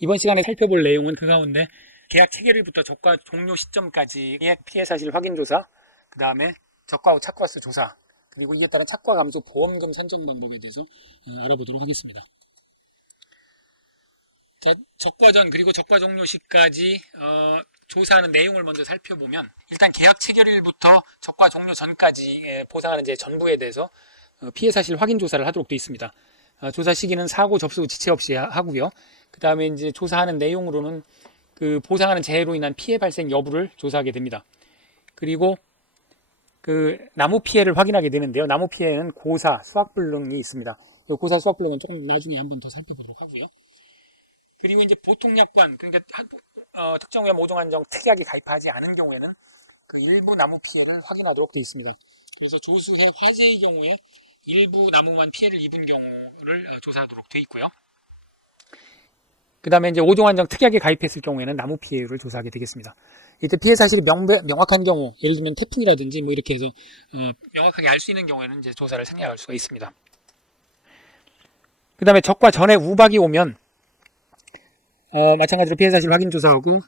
이번 시간에 살펴볼 내용은 그 가운데 계약 체결일부터 적과 종료 시점까지 계약 피해 사실 확인 조사, 그 다음에 적과 후 착과 수 조사, 그리고 이에 따른 착과 감소 보험금 산정 방법에 대해서 알아보도록 하겠습니다. 자, 적과 전 그리고 적과 종료 시까지 조사하는 내용을 먼저 살펴보면, 일단 계약 체결일부터 적과 종료 전까지 보상하는 전부에 대해서 피해 사실 확인 조사를 하도록 되어 있습니다. 조사 시기는 사고 접수 지체 없이 하고요. 그 다음에 이제 조사하는 내용으로는 그 보상하는 재해로 인한 피해 발생 여부를 조사하게 됩니다. 그리고 그 나무 피해를 확인하게 되는데요. 나무 피해는 고사, 수확불능이 있습니다. 고사, 수확불능은 조금 나중에 한번 더 살펴보도록 하고요. 그리고 이제 보통약관, 그러니까 특정 위험 5종 한정 특약이 가입하지 않은 경우에는 그 일부 나무 피해를 확인하도록 되어 있습니다. 그래서 조수해 화재의 경우에 일부 나무만 피해를 입은 경우를 조사하도록 되어 있고요. 그 다음에 이제 5종 한정 특약에 가입했을 경우에는 나무 피해를 조사하게 되겠습니다. 이때 피해 사실이 명확한 경우, 예를 들면 태풍이라든지 뭐 이렇게 해서 명확하게 알 수 있는 경우에는 이제 조사를 생략할 수가 있습니다. 그 다음에 적과 전에 우박이 오면 마찬가지로 피해 사실 확인 조사하고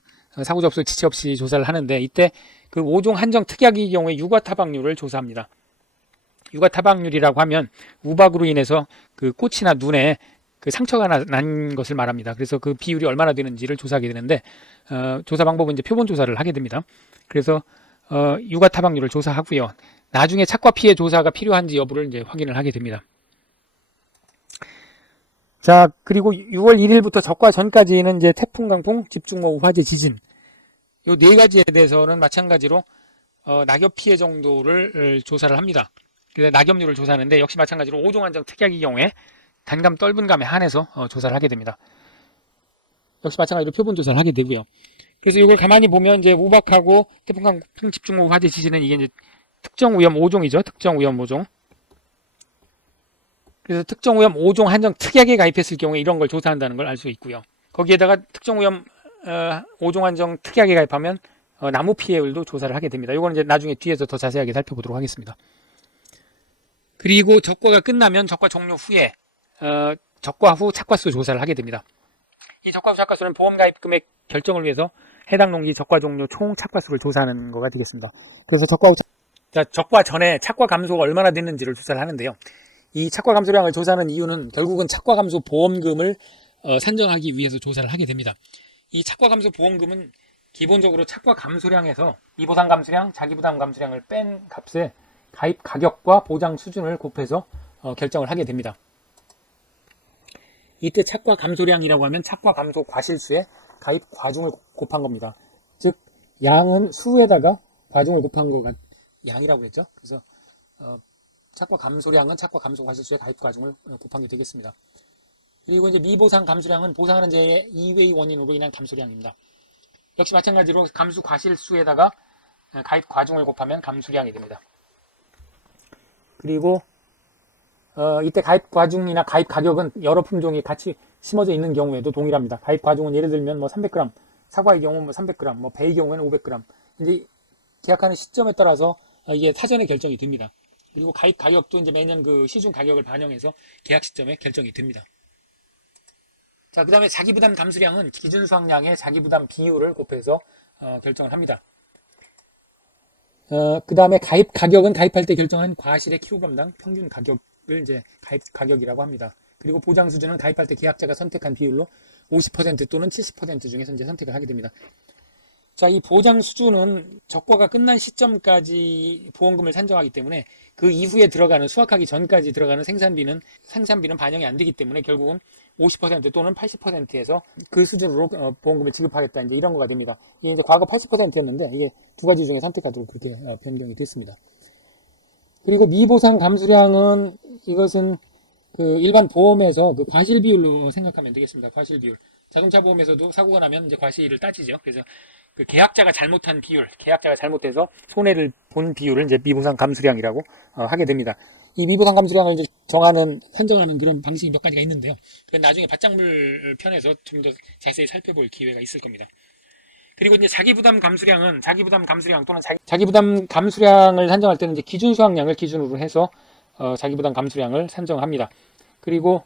사고 접수 지체 없이 조사를 하는데, 이때 그 5종 한정 특약의 경우에 유가 타박률을 조사합니다. 유가 타박률이라고 하면 우박으로 인해서 그 꽃이나 눈에 그 상처가 난 것을 말합니다. 그래서 그 비율이 얼마나 되는지를 조사하게 되는데, 조사 방법은 이제 표본 조사를 하게 됩니다. 그래서 유가 타박률을 조사하고요. 나중에 착과 피해 조사가 필요한지 여부를 이제 확인을 하게 됩니다. 자, 그리고 6월 1일부터 적과 전까지는 이제 태풍, 강풍, 집중豪雨, 화재, 지진, 요 네 가지에 대해서는 마찬가지로 낙엽 피해 정도를 조사를 합니다. 그래서 낙엽률을 조사하는데, 역시 마찬가지로 5종 한정 특약의 경우에 단감, 떫은감에 한해서 조사를 하게 됩니다. 역시 마찬가지로 표본 조사를 하게 되고요. 그래서 이걸 가만히 보면 이제 우박하고 태풍, 강풍, 집중豪雨, 화재, 지진은 이게 이제 특정 위험 5종이죠. 특정 위험 5종. 그래서 특정 위험 5종 한정 특약에 가입했을 경우에 이런 걸 조사한다는 걸 알 수 있고요. 거기에다가 특정 위험 5종 한정 특약에 가입하면 나무 피해율도 조사를 하게 됩니다. 이거는 이제 나중에 뒤에서 더 자세하게 살펴보도록 하겠습니다. 그리고 적과가 끝나면 적과 종료 후에 적과 후 착과수 조사를 하게 됩니다. 이 적과 후 착과수는 보험 가입 금액 결정을 위해서 해당 농지 적과 종료 총 착과수를 조사하는 거가 되겠습니다. 그래서 적과 전에 착과 감소가 얼마나 됐는지를 조사를 하는데요. 이 착과 감소량을 조사하는 이유는 결국은 착과 감소 보험금을 산정하기 위해서 조사를 하게 됩니다. 이 착과 감소 보험금은 기본적으로 착과 감소량에서 미보상 감소량, 자기부담 감소량을 뺀 값에 가입 가격과 보장 수준을 곱해서 결정을 하게 됩니다. 이때 착과 감소량이라고 하면 착과 감소 과실수에 가입 과중을 곱한 겁니다. 즉 양은 수에다가 과중을 곱한 거가 양이라고 했죠. 그래서 착과 감소량은 착과 감소 과실수에 가입 과중을 곱한 게 되겠습니다. 그리고 이제 미보상 감소량은 보상하는 재해 이외의 원인으로 인한 감소량입니다. 역시 마찬가지로 감수 과실수에다가 가입 과중을 곱하면 감소량이 됩니다. 그리고 이때 가입 과중이나 가입 가격은 여러 품종이 같이 심어져 있는 경우에도 동일합니다. 가입 과중은 예를 들면 뭐 300g, 사과의 경우 뭐 300g, 뭐 배의 경우에는 500g. 이제 계약하는 시점에 따라서 이게 사전에 결정이 됩니다. 그리고 가입 가격도 이제 매년 그 시중 가격을 반영해서 계약 시점에 결정이 됩니다. 자, 그 다음에 자기부담 감수량은 기준 수확량의 자기부담 비율을 곱해서 결정을 합니다. 그 다음에 가입 가격은 가입할 때 결정한 과실의 킬로그램당 평균 가격을 이제 가입 가격이라고 합니다. 그리고 보장 수준은 가입할 때 계약자가 선택한 비율로 50% 또는 70% 중에서 이제 선택을 하게 됩니다. 자, 이 보장 수준은 적과가 끝난 시점까지 보험금을 산정하기 때문에 그 이후에 들어가는 수확하기 전까지 들어가는 생산비는 반영이 안 되기 때문에 결국은 50% 또는 80%에서 그 수준으로 보험금을 지급하겠다, 이제 이런 거가 됩니다. 이게 이제 과거 80%였는데 이게 두 가지 중에 선택하도록 그렇게 변경이 됐습니다. 그리고 미보상 감수량은 이것은 그 일반 보험에서 그 과실 비율로 생각하면 되겠습니다. 과실 비율. 자동차 보험에서도 사고가 나면 이제 과실을 따지죠. 그래서 그 계약자가 잘못한 비율, 계약자가 잘못해서 손해를 본 비율을 이제 미보상 감수량이라고 하게 됩니다. 이 미보상 감수량을 이제 산정하는 그런 방식이 몇 가지가 있는데요. 그건 나중에 밭작물 편에서 좀 더 자세히 살펴볼 기회가 있을 겁니다. 그리고 이제 자기부담 감수량은 자기부담 감수량 또는 자기부담 감수량을 산정할 때는 이제 기준 수확량을 기준으로 해서 자기부담 감수량을 산정합니다. 그리고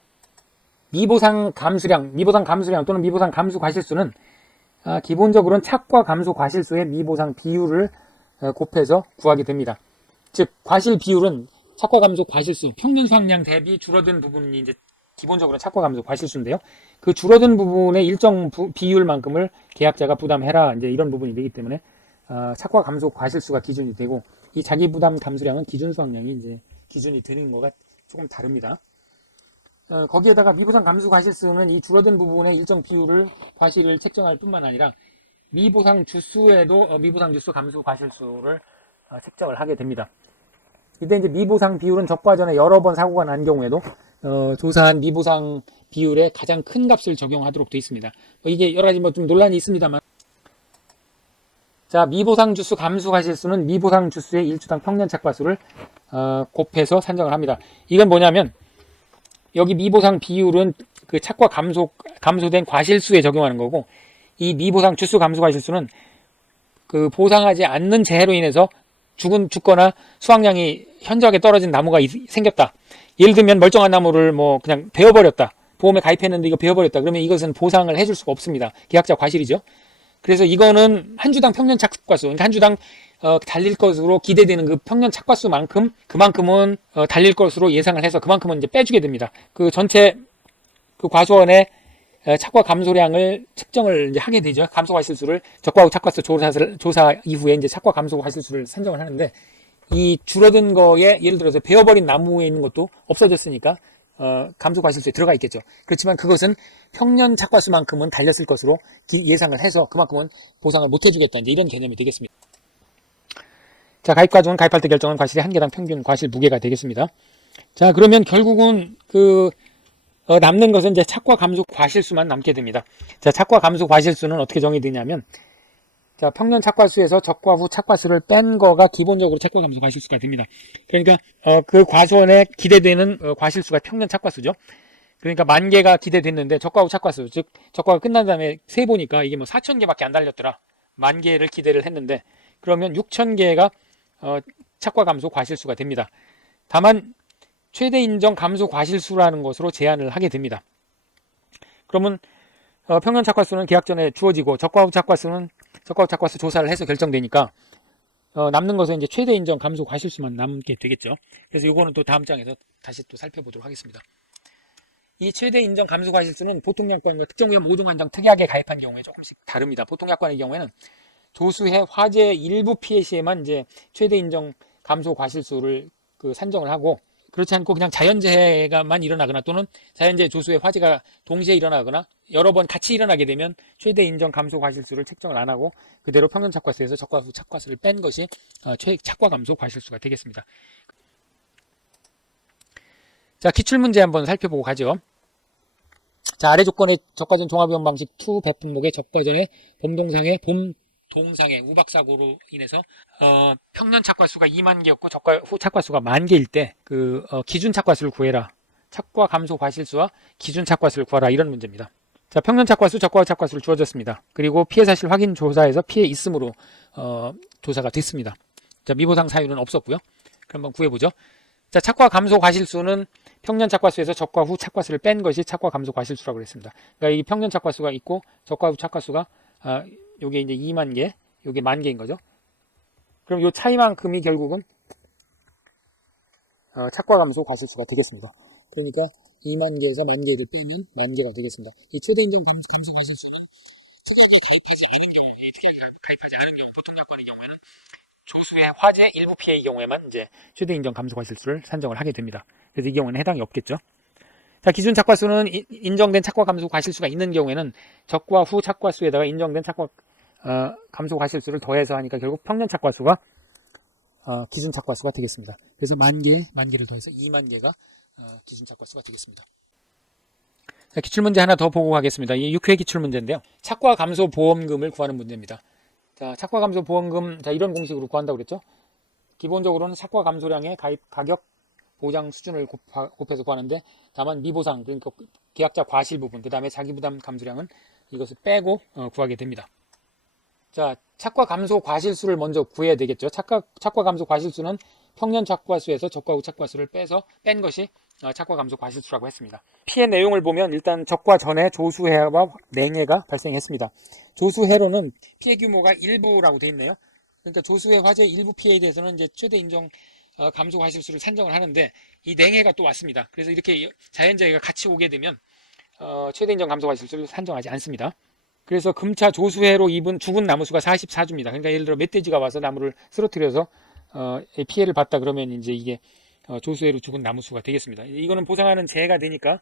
미보상 감수량 또는 미보상 감수 과실수는 기본적으로는 착과 감소 과실수의 미보상 비율을 곱해서 구하게 됩니다. 즉 과실 비율은 착과 감소 과실수 평균 수확량 대비 줄어든 부분이 이제 기본적으로 착과 감소 과실수인데요. 그 줄어든 부분의 일정 비율만큼을 계약자가 부담해라 이제 이런 부분이 되기 때문에 착과 감소 과실수가 기준이 되고 이 자기 부담 감수량은 기준 수확량이 이제 기준이 되는 거가 조금 다릅니다. 거기에다가 미보상 감수 과실수는 이 줄어든 부분의 일정 비율을 과실을 책정할 뿐만 아니라 미보상 주수에도 미보상 주수 감수 과실수를 책정을 하게 됩니다. 이때 이제 미보상 비율은 적과 전에 여러 번 사고가 난 경우에도 조사한 미보상 비율의 가장 큰 값을 적용하도록 되어 있습니다. 이게 여러 가지 좀 논란이 있습니다만, 자 미보상 주수 감수 과실수는 미보상 주수의 일주당 평년 착과수를 곱해서 산정을 합니다. 이건 뭐냐면 여기 미보상 비율은 그 착과 감소된 과실수에 적용하는 거고, 이 미보상 주수 감수 과실수는 그 보상하지 않는 재해로 인해서 죽거나 수확량이 현저하게 떨어진 나무가 생겼다. 예를 들면 멀쩡한 나무를 뭐 그냥 베어버렸다. 보험에 가입했는데 이거 베어버렸다. 그러면 이것은 보상을 해줄 수가 없습니다. 계약자 과실이죠. 그래서 이거는 한 주당 평년 착과수, 그러니까 한 주당 달릴 것으로 기대되는 그 평년 착과수만큼 그만큼은 달릴 것으로 예상을 해서 그만큼은 이제 빼주게 됩니다. 그 전체 그 과수원의 착과 감소량을 측정을 이제 하게 되죠. 감소 과실수를 적과 후 착과수 조사 이후에 이제 착과 감소 과실수를 산정을 하는데, 이 줄어든 거에 예를 들어서 베어버린 나무에 있는 것도 없어졌으니까 감소 과실수에 들어가 있겠죠. 그렇지만 그것은 평년 착과수만큼은 달렸을 것으로 예상을 해서 그만큼은 보상을 못 해주겠다. 이제 이런 개념이 되겠습니다. 자, 가입 과정은 가입할 때 결정한 과실의 한 개당 평균 과실 무게가 되겠습니다. 자, 그러면 결국은 남는 것은 이제 착과 감소 과실수만 남게 됩니다. 자, 착과 감소 과실수는 어떻게 정의되냐면, 자, 평년 착과수에서 적과 후 착과수를 뺀 거가 기본적으로 착과 감소 과실수가 됩니다. 그러니까 그 과수원에 기대되는 과실수가 평년 착과수죠. 그러니까 10,000개가 기대됐는데 적과 후 착과수, 즉 적과가 끝난 다음에 세 보니까 이게 뭐 4,000개밖에 안 달렸더라. 10,000개를 기대를 했는데 그러면 6,000개가 착과 감소 과실수가 됩니다. 다만 최대 인정 감소 과실수라는 것으로 제한을 하게 됩니다. 그러면 평년 착과수는 계약 전에 주어지고 적과 후 착과수 조사를 해서 결정되니까 남는 것은 이제 최대 인정 감소 과실수만 남게 되겠죠. 그래서 이거는 또 다음 장에서 다시 또 살펴보도록 하겠습니다. 이 최대 인정 감소 과실수는 보통약관과 특정위험 노동안정 특약에 가입한 경우에 조금씩 다릅니다. 보통약관의 경우에는 조수의 화재 일부 피해 시에만 이제 최대 인정 감소 과실수를 산정을 하고, 그렇지 않고 그냥 자연재해가만 일어나거나 또는 자연재해 조수의 화재가 동시에 일어나거나 여러 번 같이 일어나게 되면 최대 인정 감소 과실수를 책정을 안 하고 그대로 평년 착과수에서 적과 후 착과수를 뺀 것이 착과 감소 과실수가 되겠습니다. 자, 기출문제 한번 살펴보고 가죠. 자, 아래 조건의 적과전 종합위험 방식 2 배품목의 적과전의 봄동상의 우박사고로 인해서 평년 착과수가 20,000개였고 적과 후 착과수가 10,000개일 때 기준 착과수를 구해라. 착과 감소 과실수와 기준 착과수를 구하라. 이런 문제입니다. 자, 평년 착과수, 적과 후 착과수를 주어졌습니다. 그리고 피해 사실 확인 조사에서 피해 있음으로 조사가 됐습니다. 자, 미보상 사유는 없었고요. 그럼 한번 구해보죠. 자, 착과 감소 과실수는 평년 착과수에서 적과 후 착과수를 뺀 것이 착과 감소 과실수라고 그랬습니다. 그러니까 이 평년 착과수가 있고 적과 후 착과수가 요게 이제 20,000개, 요게 10,000개인 거죠. 그럼 요 차이만큼이 결국은 착과 감소 과실수가 되겠습니다. 그러니까 20,000개에서 10,000개를 빼면 10,000개가 되겠습니다. 이 최대 인정 감소 과실수는 특약에 가입하지 않은 경우, 보통약관의 경우에는 조수의 화재 일부 피해의 경우에만 이제 최대 인정 감소 과실수를 산정을 하게 됩니다. 그래서 이 경우에는 해당이 없겠죠. 자, 기준 착과수는 인정된 착과 감소 과실수가 있는 경우에는 적과 후 착과수에다가 인정된 착과 감소 과실수를 더해서 하니까 결국 평년 착과수가 기준 착과수가 되겠습니다. 그래서 10,000개를 더해서 20,000개가 기준 착과수가 되겠습니다. 자, 기출문제 하나 더 보고 가겠습니다. 이 6회 기출문제인데요. 착과 감소 보험금을 구하는 문제입니다. 자, 착과 감소 보험금, 자, 이런 공식으로 구한다고 그랬죠. 기본적으로는 착과 감소량의 가격 보장 수준을 곱해서 구하는데, 다만 미보상, 그러니까 계약자 과실 부분, 그 다음에 자기부담 감소량은 이것을 빼고 구하게 됩니다. 자, 착과 감소 과실수를 먼저 구해야 되겠죠. 착과 감소 과실수는 평년 착과수에서 적과 후 착과수를 뺀 것이 착과 감소 과실수라고 했습니다. 피해 내용을 보면 일단 적과 전에 조수해와 냉해가 발생했습니다. 조수해로는 피해 규모가 일부라고 되어 있네요. 그러니까 조수해 화재 일부 피해에 대해서는 이제 최대 인정 감소 과실수를 산정을 하는데 이 냉해가 또 왔습니다. 그래서 이렇게 자연재해가 같이 오게 되면 최대 인정 감소 과실수를 산정하지 않습니다. 그래서 금차 조수해로 죽은 나무 수가 44주입니다. 그러니까 예를 들어 멧돼지가 와서 나무를 쓰러뜨려서 피해를 봤다 그러면 이제 이게 조수해로 죽은 나무 수가 되겠습니다. 이거는 보상하는 재해가 되니까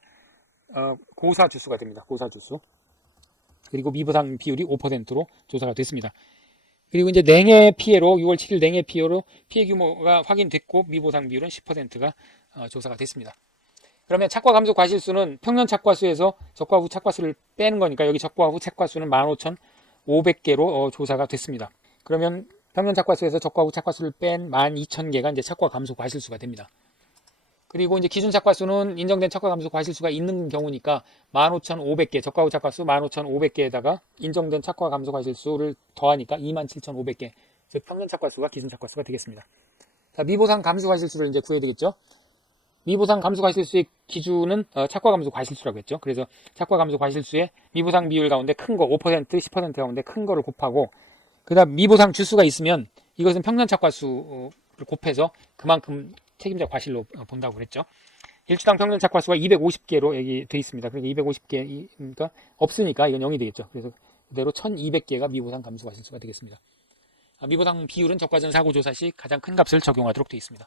고사 주수가 됩니다. 고사 주수. 그리고 미보상 비율이 5%로 조사가 됐습니다. 그리고 이제 냉해 피해로 6월 7일 냉해 피해로 피해 규모가 확인됐고 미보상 비율은 10%가 조사가 됐습니다. 그러면 착과 감소 과실수는 평년 착과수에서 적과 후 착과수를 빼는 거니까 여기 적과 후 착과수는 15,500개로 조사가 됐습니다. 그러면 평년 착과수에서 적과 후 착과수를 뺀 12,000개가 이제 착과 감소 과실수가 됩니다. 그리고 이제 기준 착과수는 인정된 착과 감소 과실수가 있는 경우니까 15,500개, 적과 후 착과수 15,500개에다가 인정된 착과 감소 과실수를 더하니까 27,500개, 즉 평년 착과수가 기준 착과수가 되겠습니다. 자, 미보상 감소 과실수를 이제 구해야 되겠죠. 미보상 감소 과실수의 기준은 착과 감소 과실수라고 했죠. 그래서 착과 감소 과실수의 미보상 비율 가운데 큰 거 5%, 10% 가운데 큰 거를 곱하고 그 다음 미보상 주수가 있으면 이것은 평년 착과수를 곱해서 그만큼 책임자 과실로 본다고 그랬죠. 일주당 평년 착과수가 250개로 여기 돼 있습니다. 그러니까 250개니까 없으니까 이건 0이 되겠죠. 그래서 그대로 1200개가 미보상 감소 과실수가 되겠습니다. 미보상 비율은 적과전 사고조사 시 가장 큰 값을 적용하도록 되어 있습니다.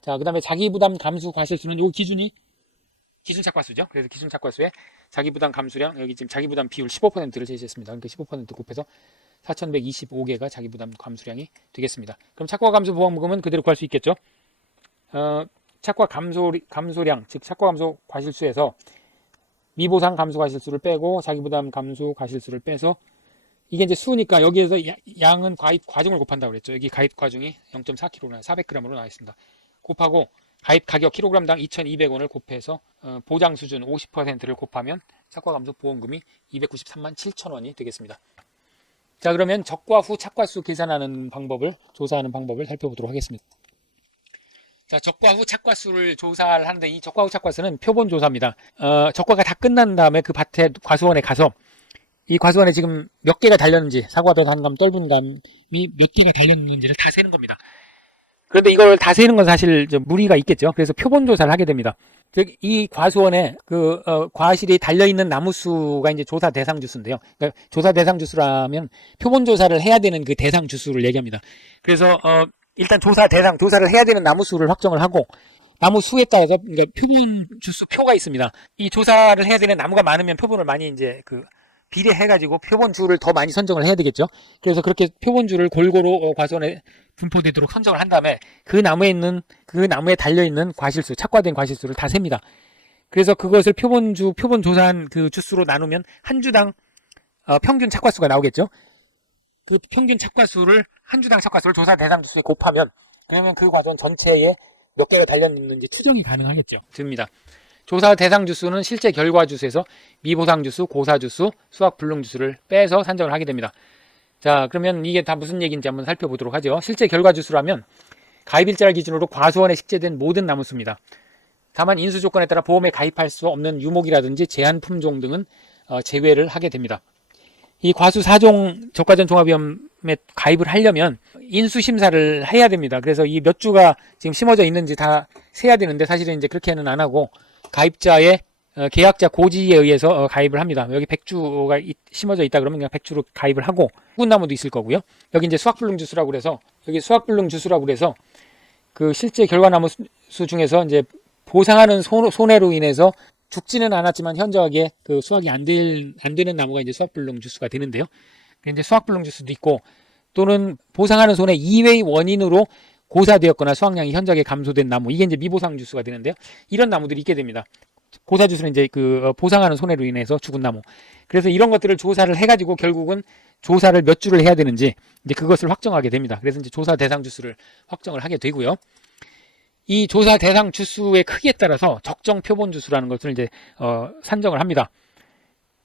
자, 그 다음에 자기부담 감수 과실수는 요 기준이 기준 착과수죠. 그래서 기준 착과수에 자기부담 감수량, 여기 지금 자기부담 비율 15%를 제시했습니다. 그러니까 15% 곱해서 4,125개가 자기부담 감수량이 되겠습니다. 그럼 착과 감수 보험금은 그대로 구할 수 있겠죠. 착과 감소량, 즉 착과 감소 과실수에서 미보상 감소 과실수를 빼고 자기부담 감소 과실수를 빼서 이게 이제 수니까 여기에서 양은 가입 과중을 곱한다고 그랬죠. 여기 가입 과중이 0.4kg나 400g으로 나와 있습니다. 곱하고 가입 가격 kg당 2,200원을 곱해서 보장 수준 50%를 곱하면 착과 감소 보험금이 293만 7천원이 되겠습니다. 자, 그러면 적과 후 착과수 계산하는 방법을 조사하는 방법을 살펴보도록 하겠습니다. 자, 적과 후 착과수를 조사를 하는데 이 적과 후 착과수는 표본 조사입니다. 적과가 다 끝난 다음에 그 밭에 과수원에 가서 이 과수원에 지금 몇 개가 달렸는지 사과도 단감, 떫은 감이 몇 개가 달렸는지를 다 세는 겁니다. 그런데 이걸 다 세는 건 사실 좀 무리가 있겠죠. 그래서 표본 조사를 하게 됩니다. 즉, 이 과수원에 과실이 달려있는 나무 수가 이제 조사 대상 주수인데요. 그러니까 조사 대상 주수라면 표본 조사를 해야 되는 그 대상 주수를 얘기합니다. 그래서, 일단 조사를 해야 되는 나무 수를 확정을 하고, 나무 수에 따라서, 그러니까 표본 주수 표가 있습니다. 이 조사를 해야 되는 나무가 많으면 표본을 많이 이제 비례해가지고 표본주를 더 많이 선정을 해야 되겠죠. 그래서 그렇게 표본주를 골고루 과수원에 분포되도록 선정을 한 다음에 그 나무에 달려있는 과실수, 착과된 과실수를 다 셉니다. 그래서 그것을 표본 조사한 그 주수로 나누면 한 주당 평균 착과수가 나오겠죠. 그 평균 착과수를 한 주당 착과수를 조사 대상 주수에 곱하면 그러면 그 과수원 전체에 몇 개가 달렸는지 추정이 가능하겠죠. 됩니다. 조사 대상 주수는 실제 결과 주수에서 미보상 주수, 고사 주수, 수학 불능 주수를 빼서 산정을 하게 됩니다. 자, 그러면 이게 다 무슨 얘기인지 한번 살펴보도록 하죠. 실제 결과 주수라면 가입일자를 기준으로 과수원에 식재된 모든 나무수입니다. 다만 인수 조건에 따라 보험에 가입할 수 없는 유목이라든지 제한 품종 등은 제외를 하게 됩니다. 이 과수 4종 적과전 종합위험에 가입을 하려면 인수 심사를 해야 됩니다. 그래서 이 몇 주가 지금 심어져 있는지 다 세야 되는데 사실은 이제 그렇게는 안 하고 가입자의 계약자 고지에 의해서 가입을 합니다. 여기 100주가 심어져 있다 그러면 그냥 100주로 가입을 하고 죽은 나무도 있을 거고요. 여기 이제 수확불능 주수라고 그래서 여기 수확불능 주수라고 그래서 그 실제 결과나무 수 중에서 이제 보상하는 손해로 인해서 죽지는 않았지만 현저하게 그 수확이 안 되는 나무가 이제 수확불능 주수가 되는데요. 이제 수확불능 주수도 있고 또는 보상하는 손해 이외의 원인으로 고사되었거나 수확량이 현저하게 감소된 나무, 이게 이제 미보상 주수가 되는데요. 이런 나무들이 있게 됩니다. 고사 주수는 이제 보상하는 손해로 인해서 죽은 나무. 그래서 이런 것들을 조사를 해가지고 결국은 조사를 몇 주를 해야 되는지 이제 그것을 확정하게 됩니다. 그래서 이제 조사 대상 주수를 확정을 하게 되고요. 이 조사 대상 주수의 크기에 따라서 적정 표본 주수라는 것을 이제 산정을 합니다.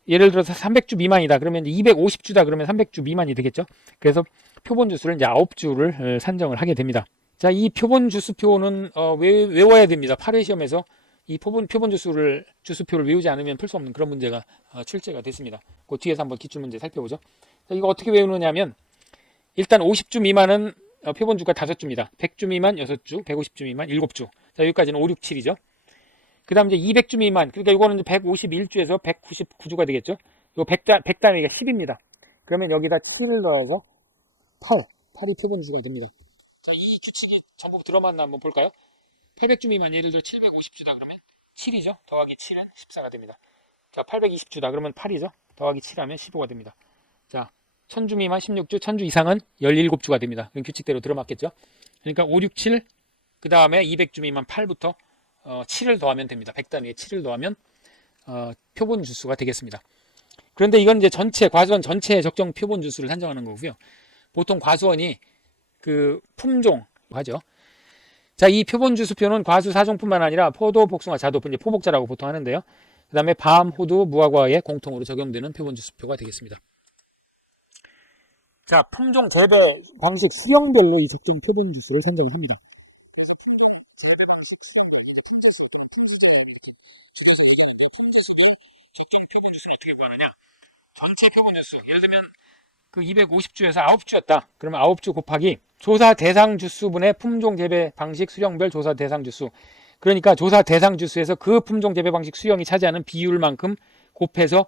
예를 들어서 300주 미만이다 그러면 250주다 그러면 300주 미만이 되겠죠. 그래서 표본 주수를 이제 9주를 산정을 하게 됩니다. 자, 이 표본 주수표는 외워야 됩니다. 8회 시험에서 이 표본 주수표를 외우지 않으면 풀 수 없는 그런 문제가 출제가 됐습니다. 그 뒤에서 한번 기출문제 살펴보죠. 자, 이거 어떻게 외우느냐면 일단 50주 미만은 표본주가 5주입니다. 100주 미만 6주, 150주 미만 7주. 자, 여기까지는 5, 6, 7이죠. 그 다음 이제 200주 미만, 그러니까 이거는 151주에서 199주가 되겠죠. 이거 100 단위가 10입니다. 그러면 여기다 7을 넣어서 8이 표본주가 됩니다. 자, 이 규칙이 전부 들어맞나 한번 볼까요? 800주 미만, 예를 들어 750주다 그러면 7이죠. 더하기 7은 14가 됩니다. 자, 820주다 그러면 8이죠. 더하기 7하면 15가 됩니다. 자, 1000주 미만 16주, 1000주 이상은 17주가 됩니다. 그럼 규칙대로 들어맞겠죠. 그러니까 5, 6, 7, 그 다음에 200주 미만 8부터 7을 더하면 됩니다. 100단위에 7을 더하면 표본 주수가 되겠습니다. 그런데 이건 이제 과수원 전체의 적정 표본 주수를 산정하는 거고요. 보통 과수원이 그 품종 하죠. 자, 이 표본 주수표는 과수 사종뿐만 아니라 포도, 복숭아, 자도, 이제 포복자라고 보통 하는데요. 그 다음에 밤, 호두, 무화과에 공통으로 적용되는 표본 주수표가 되겠습니다. 자, 품종 재배 방식 수형별로 이 적정 표본 주수를 산정을 합니다. 그래서 품종 재배 방식 수형, 품재수 또는 품수재 이렇게 줄여서 얘기하는데 품재수별 적정 표본 주수는 어떻게 구하느냐? 전체 표본 주수, 예를 들면 그 250주에서 9주였다. 그러면 9주 곱하기 조사 대상 주수분의 품종 재배 방식 수령별 조사 대상 주수. 그러니까 조사 대상 주수에서 그 품종 재배 방식 수령이 차지하는 비율만큼 곱해서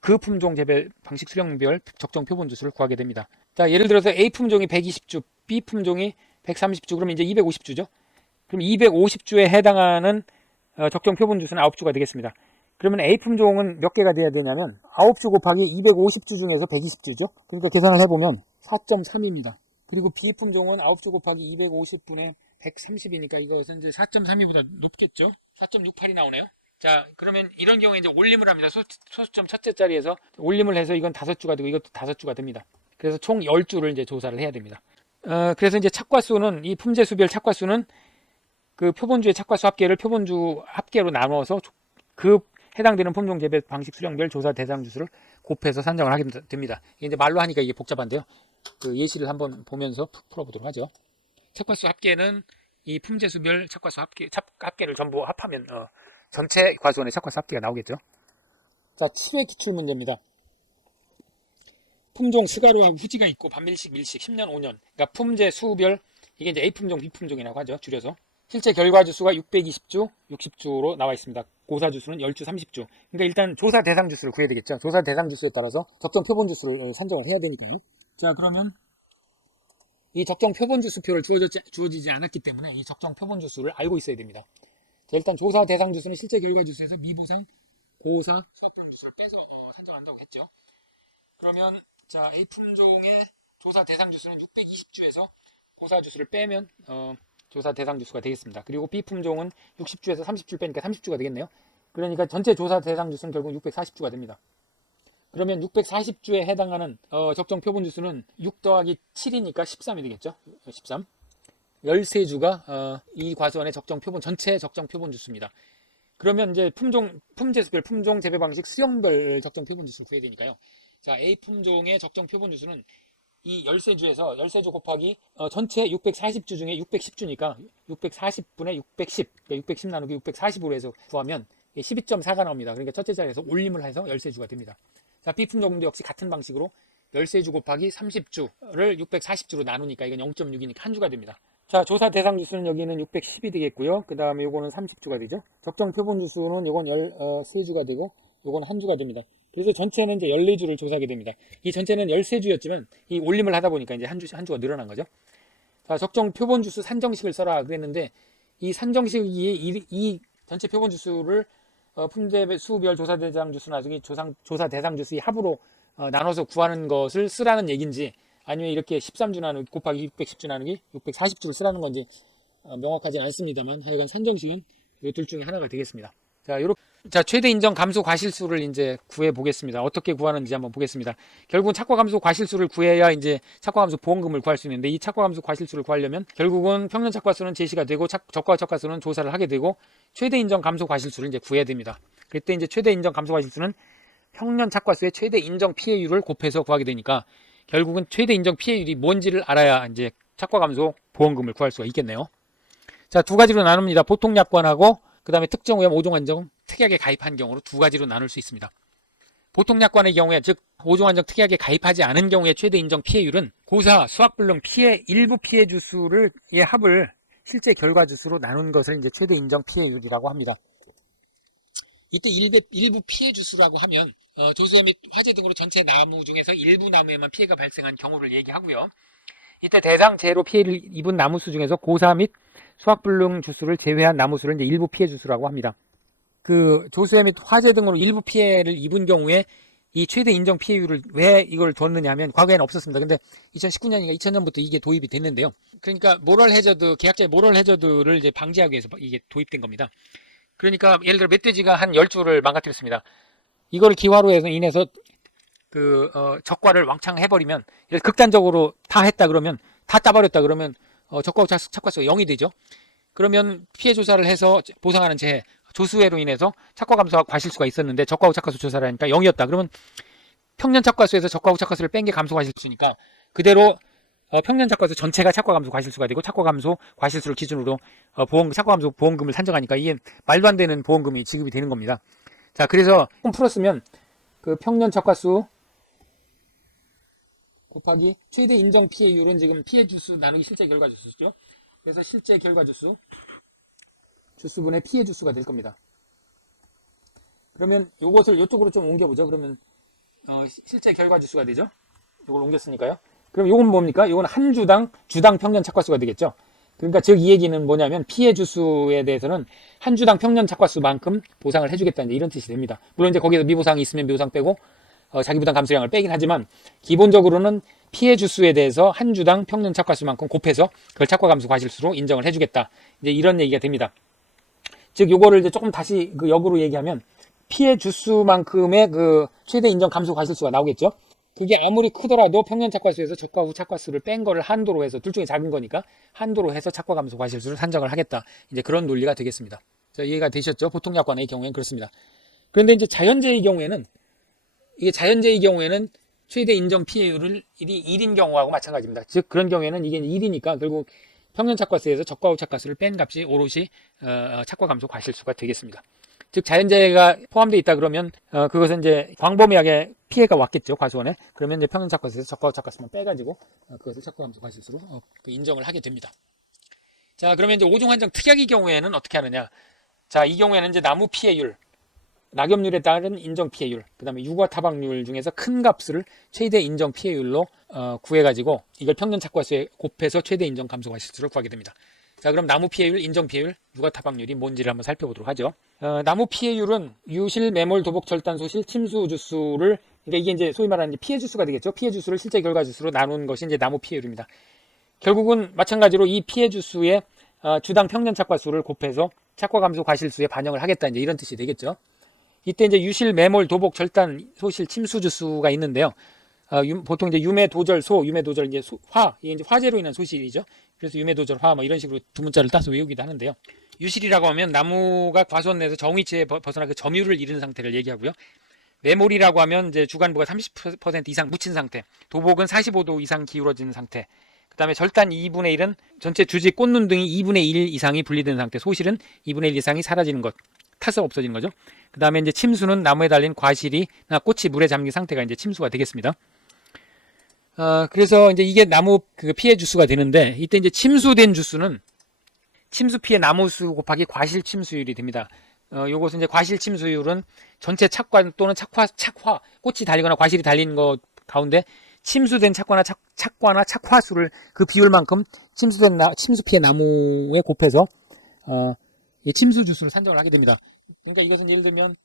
그 품종 재배 방식 수령별 적정 표본 주수를 구하게 됩니다. 자, 예를 들어서 A 품종이 120주, B 품종이 130주, 그러면 이제 250주죠. 그럼 250주에 해당하는 적정 표본 주수는 9주가 되겠습니다. 그러면 A 품종은 몇 개가 돼야 되냐면 9주 곱하기 250주 중에서 120주죠. 그러니까 계산을 해보면 4.3입니다. 그리고 B 품종은 9주 곱하기 250분의 130이니까 이것은 이제 4.32보다 높겠죠. 4.68이 나오네요. 자, 그러면 이런 경우에 이제 올림을 합니다. 소수점 첫째 자리에서 올림을 해서 이건 5주가 되고 이것도 5주가 됩니다. 그래서 총 10주를 이제 조사를 해야 됩니다. 그래서 이제 착과수는 이 품재수별 착과수는 그 표본주의 착과수 합계를 표본주 합계로 나누어서 그 해당되는 품종 재배 방식 수령별 조사 대상 주수를 곱해서 산정을 하게 됩니다. 이게 이제 말로 하니까 이게 복잡한데요. 그 예시를 한번 보면서 풀어보도록 하죠. 착과수 합계는 이 품재수별 착과수 합계를 전부 합하면 전체 과수원의 착과수 합계가 나오겠죠. 자, 7회 기출 문제입니다. 품종 스가루하고 후지가 있고 반밀식, 밀식, 10년, 5년. 그러니까 품재 수별, 이게 이제 A 품종, B 품종이라고 하죠. 줄여서. 실제 결과 주수가 620주, 60주로 나와 있습니다. 고사 주수는 10주, 30주. 그러니까 일단 조사 대상 주수를 구해야 되겠죠. 조사 대상 주수에 따라서 적정 표본 주수를 산정을 해야 되니까요. 자, 그러면 이 적정 표본 주수표를 주어지지 않았기 때문에 이 적정 표본 주수를 알고 있어야 됩니다. 자, 일단 조사 대상 주수는 실제 결과 주수에서 미보상, 고사, 수학별 주수를 빼서 산정한다고 했죠. 그러면 자, A 품종의 조사 대상 주수는 620주에서 고사 주수를 빼면 조사 대상 주수가 되겠습니다. 그리고 B 품종은 60주에서 30주를 빼니까 30주가 되겠네요. 그러니까 전체 조사 대상 주수는 결국 640주가 됩니다. 그러면 640주에 해당하는 적정 표본 주수는 6 더하기 7이니까 13이 되겠죠. 13. 13주가 이 과수원의 적정 표본 전체 적정 표본 주수입니다. 그러면 이제 품재수별 품종 재배 방식 수형별 적정 표본 주수를 구해야 되니까요. 자, A 품종의 적정 표본 주수는 이 13주에서 13주 곱하기 전체 640주 중에 610주니까 640분의 610, 그러니까 610 나누기 640으로 해서 구하면 12.4가 나옵니다. 그러니까 첫째 자리에서 올림을 해서 13주가 됩니다. 자, B 품종도 역시 같은 방식으로 13주 곱하기 30주를 640주로 나누니까 이건 0.6이니까 한 주가 됩니다. 자, 조사 대상 주수는 여기는 610이 되겠고요. 그 다음에 요거는 30주가 되죠. 적정 표본 주수는 요건 13주가 되고 요건 한 주가 됩니다. 그래서 전체는 이제 14주를 조사하게 됩니다. 이 전체는 13주였지만 이 올림을 하다 보니까 이제 한 주가 늘어난 거죠. 자, 적정 표본 주수 산정식을 써라 그랬는데 이 산정식이 이 전체 표본 주수를 품재 수별 조사 대상 주수 나중에 조사 대상 주수의 합으로 나눠서 구하는 것을 쓰라는 얘기인지 아니면 이렇게 13주 나누기 곱하기 610주 나누기 640주를 쓰라는 건지 명확하진 않습니다만 하여간 산정식은 이 둘 중에 하나가 되겠습니다. 자, 자, 최대 인정 감소 과실수를 이제 구해 보겠습니다. 어떻게 구하는지 한번 보겠습니다. 결국은 착과 감소 과실수를 구해야 이제 착과 감소 보험금을 구할 수 있는데 이 착과 감소 과실수를 구하려면 결국은 평년 착과수는 제시가 되고 적과 착과수는 조사를 하게 되고 최대 인정 감소 과실수를 이제 구해야 됩니다. 그때 이제 최대 인정 감소 과실수는 평년 착과수의 최대 인정 피해율을 곱해서 구하게 되니까 결국은 최대 인정 피해율이 뭔지를 알아야 이제 착과 감소 보험금을 구할 수가 있겠네요. 자, 두 가지로 나눕니다. 보통 약관하고 그 다음에 특정 오염 5종 한정 특약에 가입한 경우로 두 가지로 나눌 수 있습니다. 보통 약관의 경우에, 즉 5종 한정 특약에 가입하지 않은 경우에 최대 인정 피해율은 고사, 수학불능 피해 일부 피해 주수를 의 합을 실제 결과 주수로 나눈 것을 이제 최대 인정 피해율이라고 합니다. 이때 일부 피해 주수라고 하면 조수해 및 화재 등으로 전체 나무 중에서 일부 나무에만 피해가 발생한 경우를 얘기하고요. 이때 대상 제로 피해를 입은 나무 수 중에서 고사 및 수학불능 주수를 제외한 나무 수를 이제 일부 피해 주수라고 합니다. 그 조수해 및 화재 등으로 일부 피해를 입은 경우에 이 최대 인정 피해율을 왜 이걸 뒀느냐 하면 과거에는 없었습니다. 근데 2019년인가 2000년부터 이게 도입이 됐는데요. 그러니까 모럴 해저드, 계약자의 모럴 해저드를 이제 방지하기 위해서 이게 도입된 겁니다. 그러니까 예를 들어 멧돼지가 한 10주를 망가뜨렸습니다. 이걸 기화로 해서 인해서 적과를 왕창 해버리면, 극단적으로 다 했다 그러면, 다 따버렸다 그러면 적과 착과수가 0이 되죠. 그러면 피해 조사를 해서 보상하는 재해, 조수해로 인해서 착과 감소와 과실수가 있었는데 적과 후 착과수 조사를 하니까 0이었다. 그러면 평년 착과수에서 적과 후 착과수를 뺀 게 감소 과실수니까 그대로 평년 착과수 전체가 착과 감소 과실수가 되고, 착과 감소 과실수를 기준으로 착과 감소 보험금을 산정하니까 이게 말도 안 되는 보험금이 지급이 되는 겁니다. 자, 그래서 풀었으면 그 평년 착과수 곱하기 최대 인정 피해율은 지금 피해 주수 나누기 실제 결과 주수죠. 그래서 실제 결과 주수분의 피해 주수가 될 겁니다. 그러면 요것을 이쪽으로 좀 옮겨보죠. 그러면 실제 결과 주수가 되죠. 요걸 옮겼으니까요. 그럼 요건 뭡니까? 요건 한 주당 평년 착과수가 되겠죠. 그러니까 즉 이 얘기는 뭐냐면 피해 주수에 대해서는 한 주당 평년 착과수만큼 보상을 해주겠다, 이런 뜻이 됩니다. 물론 이제 거기서 미보상이 있으면 미보상 빼고 자기 부담 감수량을 빼긴 하지만 기본적으로는 피해 주수에 대해서 한 주당 평년 착과수만큼 곱해서 그걸 착과 감수 과실수로 인정을 해주겠다, 이제 이런 얘기가 됩니다. 즉 요거를 이제 조금 다시 그 역으로 얘기하면 피해 주수만큼의 그 최대 인정 감수 과실수가 나오겠죠. 그게 아무리 크더라도 평년 착과수에서 적과 후 착과수를 뺀 거를 한도로 해서, 둘 중에 작은 거니까 한도로 해서 착과 감소 과실수를 산정을 하겠다, 이제 그런 논리가 되겠습니다. 자, 이해가 되셨죠? 보통 약관의 경우에는 그렇습니다. 그런데 이제 자연재해의 경우에는 최대 인정 피해율을 1인 경우하고 마찬가지입니다. 즉 그런 경우에는 이게 1이니까 결국 평년 착과수에서 적과 후 착과수를 뺀 값이 오롯이 착과 감소 과실수가 되겠습니다. 즉 자연재해가 포함되어 있다 그러면 그것은 이제 광범위하게 피해가 왔겠죠, 과수원에. 그러면 이제 평년 착과수에서 적과 후 착과수만 빼가지고 그것을 착과 감소 과실수로 인정을 하게 됩니다. 자, 그러면 이제 5종 한정 특약의 경우에는 어떻게 하느냐? 자, 이 경우에는 이제 나무 피해율, 낙엽률에 따른 인정 피해율, 그 다음에 유과 타박률 중에서 큰 값을 최대 인정 피해율로 구해가지고 이걸 평년 착과수에 곱해서 최대 인정 감소 과실수를 구하게 됩니다. 자, 그럼 나무 피해율, 인정 피해율, 유과 타박률이 뭔지를 한번 살펴보도록 하죠. 나무 피해율은 유실, 매몰, 도복, 절단, 소실, 침수 주수를, 그러니까 이게 이제 소위 말하는 피해 주수가 되겠죠. 피해 주수를 실제 결과 주수로 나눈 것이 이제 나무 피해율입니다. 결국은 마찬가지로 이 피해 주수의 주당 평년 착과수를 곱해서 착과 감소 과실수에 반영을 하겠다, 이제 이런 뜻이 되겠죠. 이때 이제 유실, 매몰, 도복, 절단, 소실, 침수 주수가 있는데요. 보통 이제 유매, 도절, 소, 유매, 도절, 이제 화, 이게 이제 화재로 인한 소실이죠. 그래서 유매, 도절, 화, 뭐 이런 식으로 두 문자를 따서 외우기도 하는데요. 유실이라고 하면 나무가 과수원 내에서 정위치에 벗어나 그 점유를 잃은 상태를 얘기하고요. 매몰이라고 하면 이제 주간부가 30% 이상 묻힌 상태, 도복은 45도 이상 기울어진 상태, 그 다음에 절단 2분의 1은 전체 주지, 꽃눈 등이 2분의 1 이상이 분리된 상태, 소실은 2분의 1 이상이 사라지는 것, 타서 없어지는 거죠. 그 다음에 이제 침수는 나무에 달린 과실이나 꽃이 물에 잠긴 상태가 이제 침수가 되겠습니다. 그래서 이제 이게 나무 그 피해 주수가 되는데, 이때 이제 침수된 주수는 침수 피해 나무 수 곱하기 과실 침수율이 됩니다. 요것은 이제 과실 침수율은 전체 착과 또는 착화, 꽃이 달리거나 과실이 달린 것 가운데 침수된 착과나 착화수를 그 비율만큼 침수 피해 나무에 곱해서 침수 주수를 산정을 하게 됩니다. 그러니까 이것은 예를 들면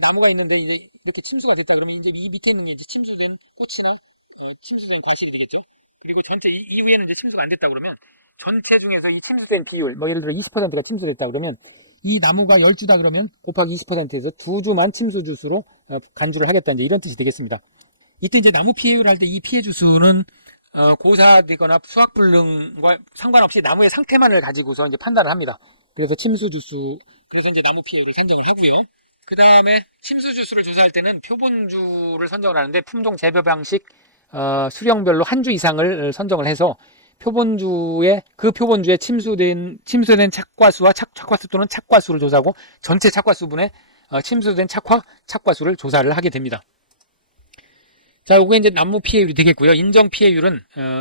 나무가 있는데 이제 이렇게 침수가 됐다 그러면 이제 이 밑에 있는 게 이제 침수된 꽃이나 침수된 과실이 되겠죠. 그리고 전체 이후에는 이제 침수가 안 됐다 그러면 전체 중에서 이 침수된 비율, 뭐 예를 들어 20%가 침수됐다 그러면 이 나무가 10주다 그러면 곱하기 20%에서 2주만 침수 주수로 간주를 하겠다, 이제 이런 뜻이 되겠습니다. 이때 이제 나무 피해율 할 때 이 피해 주수는 고사되거나 수학불능과 상관없이 나무의 상태만을 가지고서 이제 판단을 합니다. 그래서 침수 주수, 그래서 이제 나무 피해율을 산정을 하고요. 그 다음에 침수 주수를 조사할 때는 표본주를 선정을 하는데 품종 재배 방식 수령별로 한 주 이상을 선정을 해서 표본주에 침수된 착과수와 착과수 또는 착과수를 조사하고 전체 착과수분의 침수된 착과수를 조사를 하게 됩니다. 자, 요게 이제 난무 피해율이 되겠고요. 인정 피해율은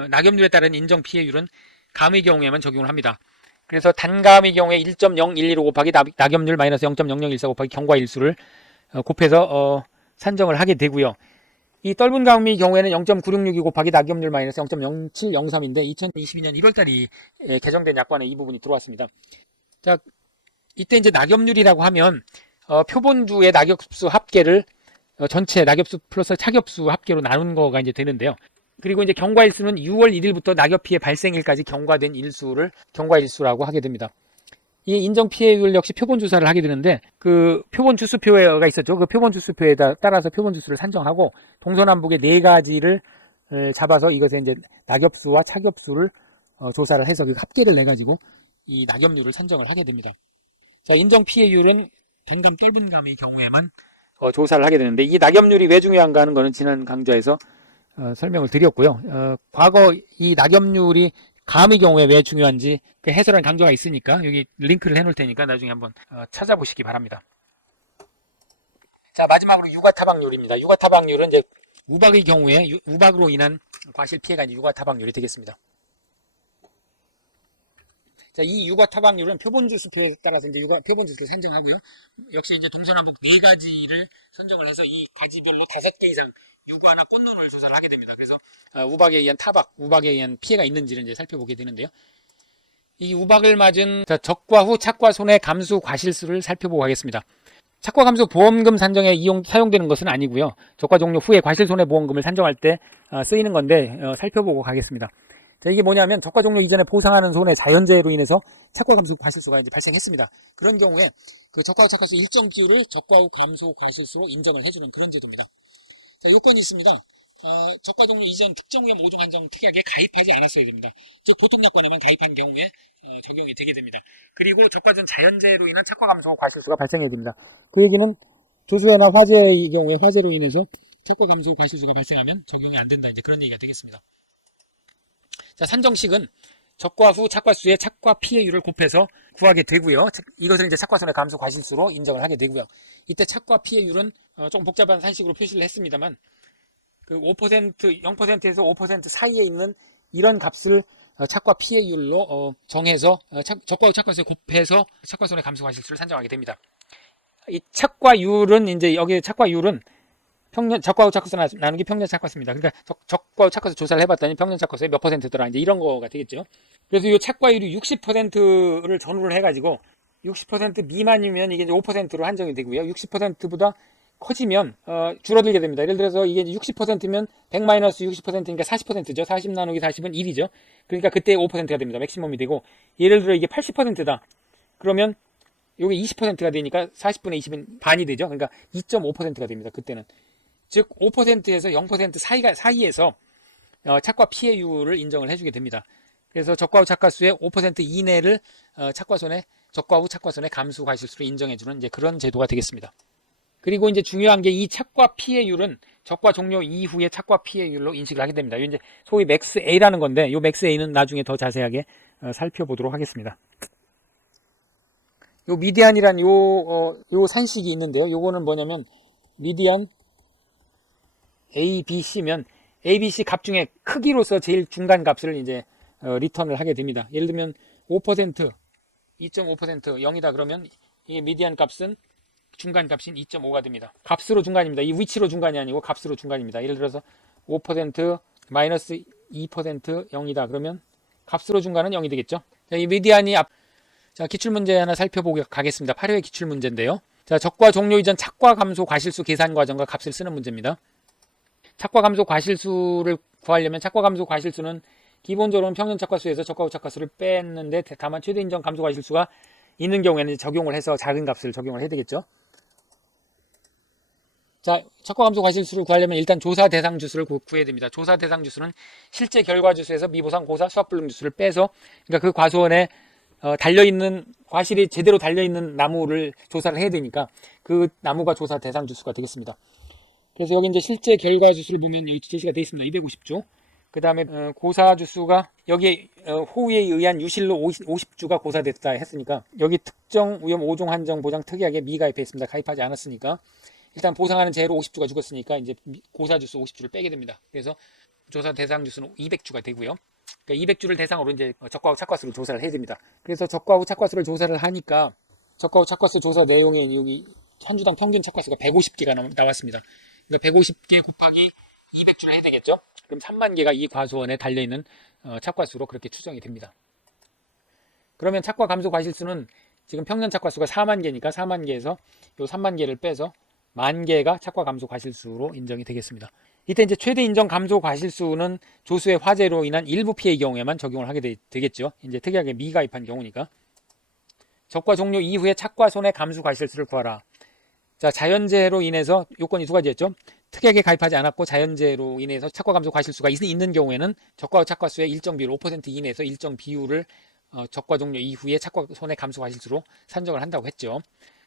낙엽률에 따른 인정 피해율은 감의 경우에만 적용을 합니다. 그래서 단감의 경우에 1.0115 곱하기 낙엽률 마이너스 0.0014 곱하기 경과 일수를 곱해서 산정을 하게 되고요. 이 떫은 감의 경우에는 0.9662 곱하기 낙엽률 마이너스 0.0703인데 2022년 1월달이 개정된 약관에 이 부분이 들어왔습니다. 자, 이때 이제 낙엽률이라고 하면 표본주의 낙엽수 합계를 전체 낙엽수 플러스 착엽수 합계로 나눈 거가 이제 되는데요. 그리고 이제 경과일수는 6월 1일부터 낙엽 피해 발생일까지 경과된 일수를 경과일수라고 하게 됩니다. 이 인정 피해율 역시 표본 주사를 하게 되는데 그 표본 주수표가 있었죠. 그 표본 주수표에 따라서 표본 주수를 산정하고 동서남북의 네 가지를 잡아서 이것에 이제 낙엽수와 착엽수를 조사를 해서 그 합계를 내 가지고 이 낙엽률을 산정을 하게 됩니다. 자, 인정 피해율은 된감 떫은 감의 경우에만 조사를 하게 되는데 이 낙엽률이 왜 중요한가 하는 거는 지난 강좌에서 설명을 드렸고요. 과거 이 낙엽률이 감의 경우에 왜 중요한지 그 해설한 강좌가 있으니까 여기 링크를 해놓을 테니까 나중에 한번 찾아보시기 바랍니다. 자, 마지막으로 유가타박률입니다. 유가타박률은 이제 우박의 경우에 우박으로 인한 과실 피해가 이제 유가타박률이 되겠습니다. 자, 이 유가타박률은 표본주 수표에 따라서 이제 표본주 수표를 산정하고요. 역시 이제 동서남북 네 가지를 선정을 해서 이 가지별로 5개 이상 유가나 꽃눈을 조사를 하게 됩니다. 그래서 우박에 의한 타박, 우박에 의한 피해가 있는지를 이제 살펴보게 되는데요. 이 우박을 맞은 적과 후 착과 손해 감수 과실수를 살펴보고 가겠습니다. 착과 감수 보험금 산정에 사용되는 것은 아니고요. 적과 종료 후에 과실 손해 보험금을 산정할 때 쓰이는 건데 살펴보고 가겠습니다. 자, 이게 뭐냐면 적과 종료 이전에 보상하는 손해 자연재해로 인해서 착과 감수 과실수가 이제 발생했습니다. 그런 경우에 그 적과 후 착과수 일정 비율을 적과 후 감수 과실수로 인정을 해주는 그런 제도입니다. 자, 요건이 있습니다. 적과 종료 이전 특정 후에 모두 한정 특약에 가입하지 않았어야 됩니다. 즉 보통 약관에만 가입한 경우에 적용이 되게 됩니다. 그리고 적과 전 자연재해로 인한 착과 감소 과실수가 발생해야 됩니다. 그 얘기는 조수해나 화재의 경우에 화재로 인해서 착과 감소 과실수가 발생하면 적용이 안 된다. 이제 그런 얘기가 되겠습니다. 자, 산정식은 적과 후 착과수의 착과 피해율을 곱해서 구하게 되고요. 이것을 이제 착과손해 감소 과실수로 인정을 하게 되고요. 이때 착과 피해율은 좀 복잡한 산식으로 표시를 했습니다만 그 5%, 0%에서 5% 사이에 있는 이런 값을 착과 피해율로 정해서 적과 후 착과수에 곱해서 착과손해 감소 과실수를 산정하게 됩니다. 이 착과율은 이제 여기 착과율은 적과 후 착과수 나누기 평년 착과수입니다. 그러니까 적과 후 착과수 조사를 해봤더니 평년 착과수의 몇 퍼센트더라 이제 이런 거가 되겠죠. 그래서 이 착과율이 60%를 전후를 해가지고 60% 미만이면 이게 이제 5%로 한정이 되고요. 60%보다 커지면 줄어들게 됩니다. 예를 들어서 이게 60%면 100-60%니까 40%죠. 40 나누기 40은 1이죠. 그러니까 그때 5%가 됩니다. 맥시멈이 되고 예를 들어 이게 80%다. 그러면 이게 20%가 되니까 40분의 20은 반이 되죠. 그러니까 2.5%가 됩니다. 그때는. 즉 5%에서 0% 사이에서 착과 피해율을 인정을 해주게 됩니다. 그래서 적과 후 착과수의 5% 이내를 적과 후 착과손해 감수 과실수로 인정해주는 이제 그런 제도가 되겠습니다. 그리고 이제 중요한 게 이 착과 피해율은 적과 종료 이후의 착과 피해율로 인식을 하게 됩니다. 이제 소위 맥스 A라는 건데 이 맥스 A는 나중에 더 자세하게 살펴보도록 하겠습니다. 요 미디안이란 요 산식이 있는데요. 요거는 뭐냐면 미디안 A, B, C면 A, B, C 값 중에 크기로서 제일 중간 값을 이제 리턴을 하게 됩니다. 예를 들면 5%, 2.5%, 0이다 그러면 이 미디안 값은 중간 값인 2.5가 됩니다. 값으로 중간입니다. 이 위치로 중간이 아니고 값으로 중간입니다. 예를 들어서 5% 마이너스 2% 0이다 그러면 값으로 중간은 0이 되겠죠. 자, 이 미디안이 자, 기출문제 하나 살펴보고 가겠습니다. 8회 기출문제인데요. 자, 적과 종료 이전 착과 감소 과실수 계산 과정과 값을 쓰는 문제입니다. 착과 감소 과실수를 구하려면 착과 감소 과실수는 기본적으로는 평년 착과수에서 적과 후 착과수를 뺐는데 다만 최대 인정 감소 과실수가 있는 경우에는 적용을 해서 작은 값을 적용을 해야 되겠죠. 자, 착과 감소 과실수를 구하려면 일단 조사 대상 주수를 구해야 됩니다. 조사 대상 주수는 실제 결과 주수에서 미보상 고사 수학 불능 주수를 빼서 그러니까 그 과수원에 달려있는 과실이 제대로 달려있는 나무를 조사를 해야 되니까 그 나무가 조사 대상 주수가 되겠습니다. 그래서 여기 이제 실제 결과 주수를 보면 여기 제시가 되어 있습니다. 250조. 그 다음에 고사주수가 여기에 호우에 의한 유실로 50주가 고사됐다 했으니까 여기 특정 위험 5종 한정 보장 특이하게 미가입해 있습니다. 가입하지 않았으니까 일단 보상하는 재해로 50주가 죽었으니까 이제 고사주수 50주를 빼게 됩니다. 그래서 조사 대상 주수는 200주가 되고요. 그러니까 200주를 대상으로 이제 적과 후 착과수를 조사를 해야 됩니다. 그래서 적과 후 착과수를 조사를 하니까 적과 후 착과수 조사 내용에 여기 한 주당 평균 착과수가 150개가 나왔습니다. 그러니까 150개 곱하기 200주를 해야 되겠죠? 그럼 3만 개가 이 과수원에 달려있는 착과수로 그렇게 추정이 됩니다. 그러면 착과 감소 과실수는 지금 평년 착과수가 4만 개니까 4만 개에서 요 3만 개를 빼서 1만 개가 착과 감소 과실수로 인정이 되겠습니다. 이때 이제 최대 인정 감소 과실수는 조수의 화재로 인한 일부 피해의 경우에만 적용을 하게 되겠죠. 이제 특이하게 미가입한 경우니까. 적과 종료 이후에 착과 손해 감소 과실수를 구하라. 자, 자연재해로 인해서 요건이 두 가지였죠. 특이하게 가입하지 않았고 자연재해로 인해서 착과 감소 과실수가 있는 경우에는 적과 착과수의 일정 비율 5% 이내에서 일정 비율을 적과 종료 이후에 착과 손해 감소 과실수로 산정을 한다고 했죠.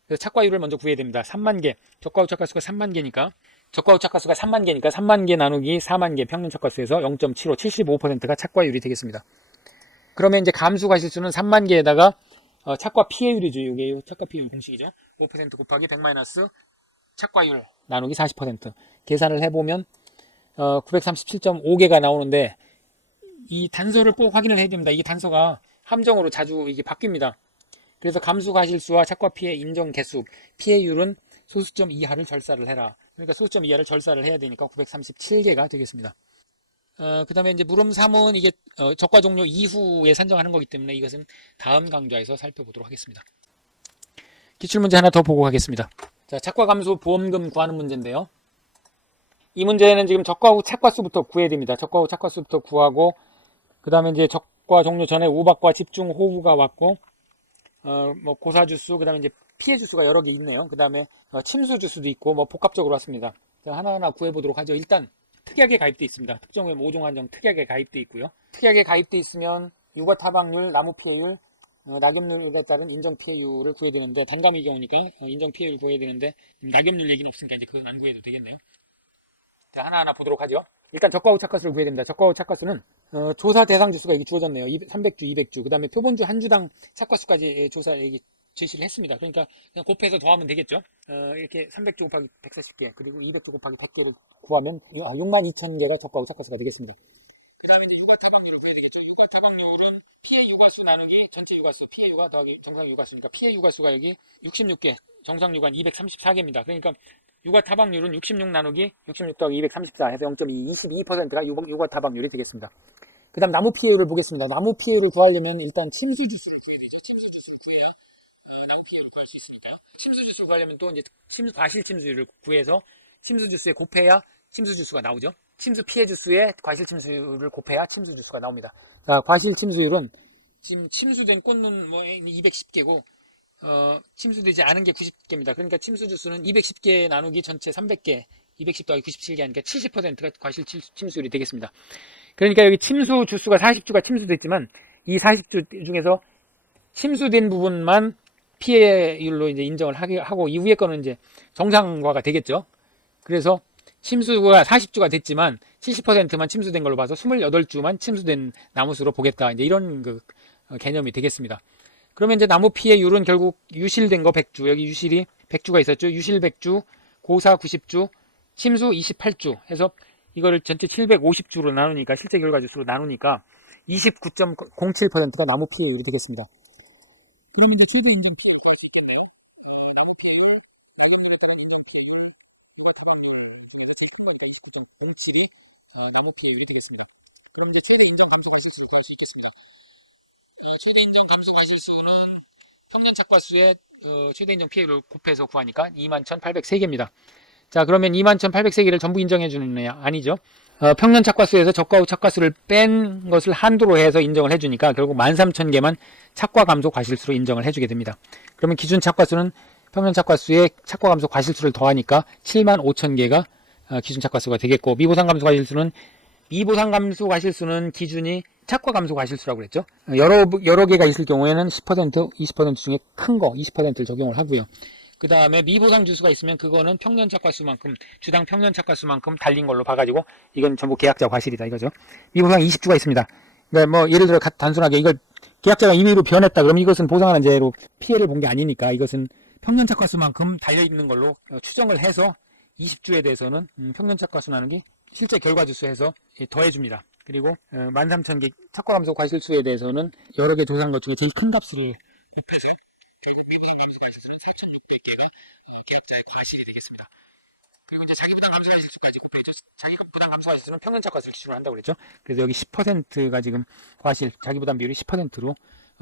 그래서 착과율을 먼저 구해야 됩니다. 3만 개, 적과 후 착과수가 3만 개니까 적과 후 착과수가 3만 개니까 3만 개 나누기 4만 개 평균 착과수에서 0.75, 75%가 착과율이 되겠습니다. 그러면 이제 감소 과실수는 3만 개에다가 착과 피해율이죠. 이게 착과 피해율 공식이죠. 5% 곱하기 100 마이너스 착과율 나누기 40% 계산을 해보면 937.5개가 나오는데 이 단서를 꼭 확인을 해야 됩니다. 이 단서가 함정으로 자주 이게 바뀝니다. 그래서 감소 과실수와 착과 피해 인정 개수 피해율은 소수점 이하를 절사를 해라. 그러니까 소수점 이하를 절사를 해야 되니까 937개가 되겠습니다. 그 다음에 이제 물음 3은 이게 적과 종료 이후에 산정하는 거기 때문에 이것은 다음 강좌에서 살펴보도록 하겠습니다. 기출문제 하나 더 보고 가겠습니다. 자, 착과 감소 보험금 구하는 문제인데요. 이 문제는 지금 적과 후 착과수부터 구해야 됩니다. 적과 후 착과수부터 구하고 그 다음에 이제 적과 종료 전에 우박과 집중 호우가 왔고 뭐 고사주수 그 다음에 이제 피해주수가 여러 개 있네요. 그 다음에 침수주수도 있고 뭐 복합적으로 왔습니다. 자, 하나하나 구해보도록 하죠. 일단 특이하게 가입되어 있습니다. 특정 위험 5종 한정 특이하게 가입되어 있고요. 특이하게 가입되어 있으면 유가 타박률, 나무 피해율, 낙엽률에 따른 인정 피해율을 구해야 되는데 단감의 경우니까 인정 피해율 구해야 되는데 낙엽률 얘기는 없으니까 이제 그건 안 구해도 되겠네요. 자, 하나하나 보도록 하죠. 일단 적과 후 착과수를 구해야 됩니다. 적과 후 착과수는 조사 대상 주수가 여기 주어졌네요. 300주, 200주. 그 다음에 표본주 한 주당 착과수까지 조사 여기 제시를 했습니다. 그러니까 그냥 곱해서 더하면 되겠죠. 이렇게 300주 곱하기 140개 그리고 200주 곱하기 100개를 구하면 62,000개가 적과 후 착과수가 되겠습니다. 그 다음에 이제 유가 타박률을 구해야 되겠죠. 유가 타박률은 피해 유가수 나누기 전체 유가수, 피해 유가 더하기 정상 유가수니까 피해 유가수가 여기 66개, 정상 유가는 234개입니다. 그러니까 유가 타박률은 66 나누기 66 더하기 234 해서 0.2, 22%가 유가 타박률이 되겠습니다. 그 다음 나무 피해율을 보겠습니다. 나무 피해를 구하려면 일단 침수 주수를 구해야 되죠. 침수 주수를 구해야 나무 피해를 구할 수 있으니까요. 침수 주수를 구하려면 또 이제 과실 침수율을 구해서 침수 주수에 곱해야 침수 주수가 나오죠. 침수 피해 주수에 과실 침수율을 곱해야 침수 주수가 나옵니다. 자, 과실 침수율은 지금 침수된 꽃은 뭐 210개고 침수되지 않은 게 90개입니다. 그러니까 침수 주수는 210개 나누기 전체 300개, 210 더하기 97개 하니까 70%가 과실 침수율이 되겠습니다. 그러니까 여기 침수 주수가 40주가 침수됐지만 이 40주 중에서 침수된 부분만 피해율로 이제 인정을 하고 이후의 거는 이제 정상화가 되겠죠. 그래서 침수가 40주가 됐지만 70%만 침수된 걸로 봐서 28주만 침수된 나무수로 보겠다. 이제 이런 그 개념이 되겠습니다. 그러면 이제 나무 피해율은 결국 유실된 거 100주, 여기 유실이 100주가 있었죠. 유실 100주, 고사 90주, 침수 28주 해서 이거를 전체 750주로 나누니까 실제 결과 주수로 나누니까 29.07%가 나무 피해율이 되겠습니다. 그러면 이제 최대 인정 피해를 구할 수 있겠네요. 나무 피해는 낙엽률에 따른 인정 피해율, 타박률 중에서 제일 큰 거니까 29.07이 나무 피해율이 되겠습니다. 그럼 이제 최대 인정 감소 과실수를 구할 수 있겠습니다. 최대 인정 감소 과실수는 평년 착과수의 최대 인정 피해율을 곱해서 구하니까 21,803개입니다. 자, 그러면 21,803개를 전부 인정해 주느냐? 아니죠. 평년 착과수에서 적과 후 착과수를 뺀 것을 한도로 해서 인정을 해주니까 결국 13,000개만 착과 감소 과실수로 인정을 해주게 됩니다. 그러면 기준 착과수는 평년 착과수에 착과 감소 과실수를 더하니까 75,000개가 기준 착과수가 되겠고 미보상 감소 과실수는 기준이 착과 감소 과실수라고 그랬죠. 여러 개가 있을 경우에는 10%, 20% 중에 큰 거 20%를 적용을 하고요. 그 다음에 미보상 주수가 있으면 그거는 평년 착과수만큼, 주당 평년 착과수만큼 달린 걸로 봐가지고 이건 전부 계약자 과실이다 이거죠. 미보상 20주가 있습니다. 그러니까 뭐 예를 들어 단순하게 이걸 계약자가 임의로 변했다 그러면 이것은 보상하는 죄로 피해를 본 게 아니니까 이것은 평년 착과수만큼 달려 있는 걸로 추정을 해서 20주에 대해서는 평년 착과수라는 게 실제 결과 주수해서 더해줍니다. 그리고 13,000개 착과감소 과실수에 대해서는 여러 개 조사한 것 중에 제일 큰 값을 곱해서 결국 미부담 감소 과실수는 4,600개가 계약자의 과실이 되겠습니다. 그리고 이제 자기부담 감소 과실수까지 곱해죠. 자기부담 감소 과실수는 평년 착과수를 기준으로 한다고 그랬죠. 그래서 여기 10%가 지금 과실 자기부담 비율이 10%로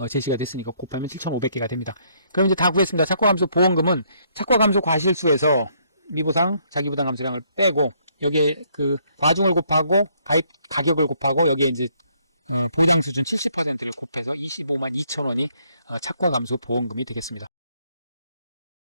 제시가 됐으니까 곱하면 7,500개가 됩니다. 그럼 이제 다 구했습니다. 착과감소 보험금은 착과감소 과실수에서 미보상 자기부담 감소량을 빼고 여기에 그 과중을 곱하고 가입 가격을 곱하고 여기에 이제 보장 수준 70%를 곱해서 25만 2천 원이 착과감소 보험금이 되겠습니다.